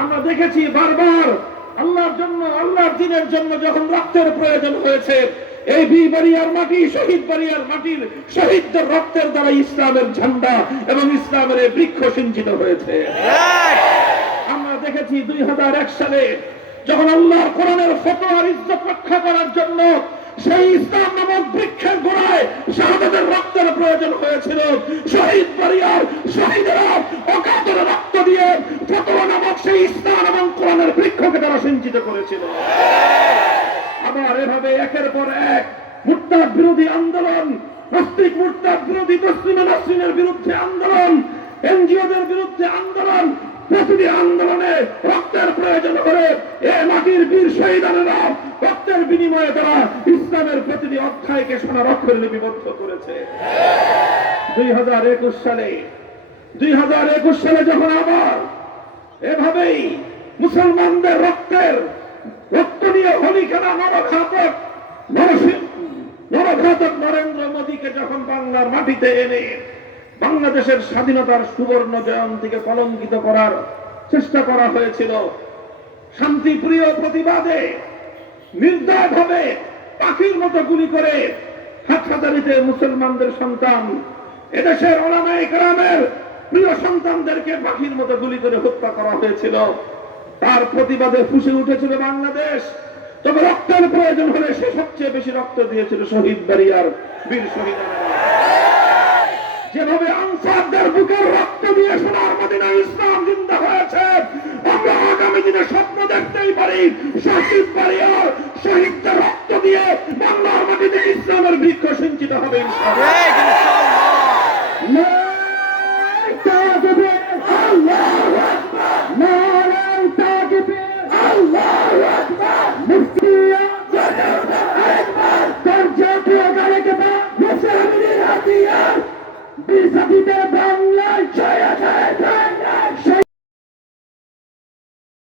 আমরা দেখেছি বারবার আল্লাহর জন্য, আল্লাহর দিনের জন্য যখন রক্তের প্রয়োজন হয়েছে, এই বি বাড়িয়ার মাটি, শহীদ বাড়িয়ার মাটির শহীদদের রক্তের দ্বারা ইসলামের ঝান্ডা এবং ইসলামের বৃক্ষ সিঞ্চিত হয়েছে। আমরা দেখেছি দুই হাজার এক সালে যখন আল্লাহর কোরআনের ফতোয়ার ইজ্জত রক্ষা করার জন্য সেই ইসলাম নামক বৃক্ষের গোড়ায় শাহাদাতের রক্তের প্রয়োজন হয়েছিল। শহীদ পরিবার শহীদেরা সেই ইসলাম এবং কোরআনের বৃক্ষকে তারা সিঞ্চিত করেছিল। আবার এভাবে একের পর এক মুরতাদ বিরোধী আন্দোলন, নাস্তিক মুরতাদ বিরোধী তসলিমা নাসরিনের বিরুদ্ধে আন্দোলন, এনজিওদের বিরুদ্ধে আন্দোলন, প্রতিটি আন্দোলনে রক্তের প্রয়োজন হলে এ মাটির বীর শহীদানেরা রক্তের বিনিময়ে তারা ইসলামের প্রতিটি অধ্যায়কে সোনার অক্ষরে লিপিবদ্ধ করেছে। দুই হাজার একুশ সালে, দুই হাজার একুশ সালে যখন আবার এভাবেই মুসলমানদের রক্তের রক্ত নিয়ে হোলি খেলা নরঘাতক নরঘাতক নরেন্দ্র মোদীকে যখন বাংলার মাটিতে এনে বাংলাদেশের স্বাধীনতার সুবর্ণ জয়ন্তীকে কলঙ্কিত করার চেষ্টা করা হয়েছিল, শান্তিপ্রিয় প্রতিবাদে নির্দয়ভাবে পাখির মতো গুলি করে হাটহাজারিতে মুসলমানদের সন্তান, এদেশের ওলামাই গ্রামের প্রিয় সন্তানদেরকে পাখির মতো গুলি করে হত্যা করা হয়েছিল। তার প্রতিবাদে ফুসে উঠেছিল বাংলাদেশ। তবে রক্তের প্রয়োজন হলে সে সবচেয়ে বেশি রক্ত দিয়েছিল শহীদ বাড়িয়ার বীর শহীদ যেভাবে আনসারদের বুকের রক্ত দিয়ে সোনার মদিনা ইসলাম জিন্দা হয়েছে, আমরা আগামী দিনে স্বপ্ন দেখতেই পারি, শহীদ বাড়িয়ার শহীদদের রক্ত দিয়ে বাংলার মাটিতে ইসলামের বৃক্ষ সিঞ্চিত হবে ইনশাআল্লাহ। মুজাহিদের হাতিয়ার। বিজেপিতে বাংলায়